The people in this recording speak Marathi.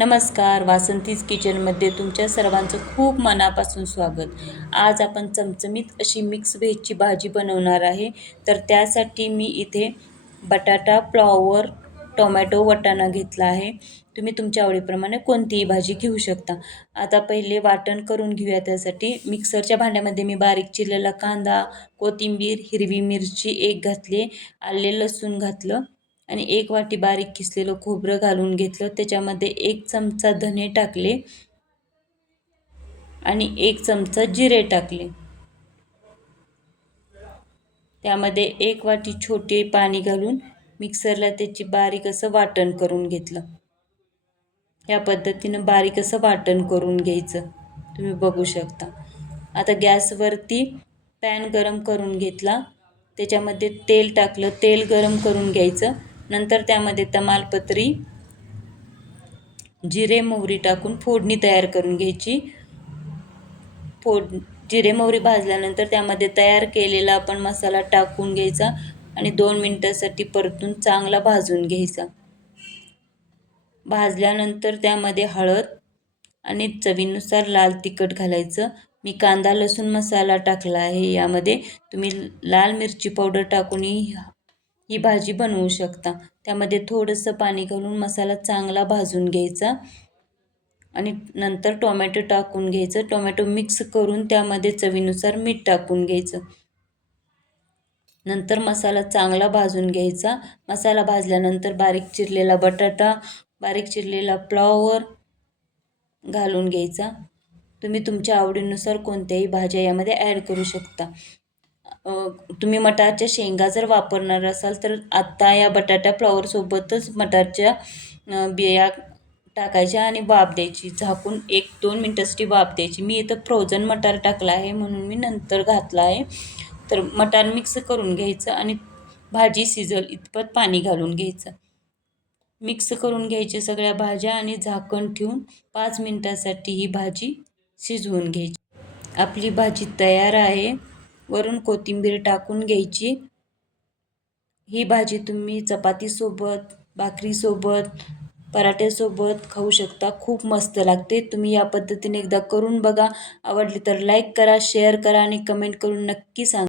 नमस्कार, वासंतीज किचनमध्ये तुमच्या सर्वांचं खूप मनापासून स्वागत. आज आपण चमचमीत अशी मिक्स व्हेजची भाजी बनवणार आहे. तर त्यासाठी मी इथे बटाटा, फ्लॉवर, टोमॅटो, वाटाणा घेतला आहे. तुम्ही तुमच्या आवडीप्रमाणे कोणतीही भाजी घेऊ शकता. आता पहिले वाटण करून घेऊया. त्यासाठी मिक्सरच्या भांड्यामध्ये मी बारीक चिरलेला कांदा, कोथिंबीर, हिरवी मिरची एक घातली, आले लसूण घातलं आणि 1 वाटी बारीक किसलेलं खोबरं घालून घेतलं. त्याच्यामध्ये 1 चमचा धने टाकले आणि 1 चमचा जिरे टाकले. त्यामध्ये 1 वाटी छोटे पाणी घालून मिक्सरला त्याची बारीक असं वाटण करून घेतलं. या पद्धतीनं बारीक असं वाटण करून घ्यायचं. तुम्ही बघू शकता. आता गॅसवरती पॅन गरम करून घेतला. त्याच्यामध्ये तेल टाकलं. तेल गरम करून घ्यायचं. नंतर त्यामध्ये तमालपत्री, जिरे मोहरी टाकून फोडणी तयार करून घ्यायची. जिरे मोहरी भाजल्यानंतर त्यामध्ये तयार केलेला आपण मसाला टाकून घ्यायचा आणि 2 मिनिटासाठी परतून चांगला भाजून घ्यायचा. भाजल्यानंतर त्यामध्ये हळद आणि चवीनुसार लाल तिखट घालायचं. मी कांदा लसूण मसाला टाकला आहे. यामध्ये तुम्ही लाल मिरची पावडर टाकूनही ही भाजी बनवू शकता. त्यामध्ये थोडंसं पाणी घालून मसाला चांगला भाजून घ्यायचा आणि नंतर टोमॅटो टाकून घ्यायचं. टोमॅटो मिक्स करून त्यामध्ये चवीनुसार मीठ टाकून घ्यायचं. नंतर मसाला चांगला भाजून घ्यायचा. मसाला भाजल्यानंतर बारीक चिरलेला बटाटा, बारीक चिरलेला फ्लॉवर घालून घ्यायचा. तुम्ही तुमच्या आवडीनुसार कोणत्याही भाज्या यामध्ये ॲड करू शकता. तुम्ही मटारच्या शेंगा जर वापरणार असाल तर आत्ता या बटाटा फ्लॉवरसोबतच मटारच्या बिया टाकायच्या आणि वाफ द्यायची. झाकून 1-2 मिनटासाठी वाफ द्यायची. मी इथं फ्रोझन मटार टाकला आहे म्हणून मी नंतर घातला आहे. तर मटार मिक्स करून घ्यायचं आणि भाजी शिजेल इतपत पाणी घालून घ्यायचं. मिक्स करून घ्यायचे सगळ्या भाज्या आणि झाकण ठेवून 5 मिनिटासाठी ही भाजी शिजवून घ्यायची. आपली भाजी तयार आहे. वरून कोथिंबीर टाकून घ्यायची. ही भाजी तुम्ही चपातीसोबत, भाकरीसोबत, पराठ्यासोबत खाऊ शकता. खूप मस्त लागते. तुम्ही या पद्धतीने एकदा करून बघा. आवडली तर लाईक करा, शेअर करा आणि कमेंट करून नक्की सांगा.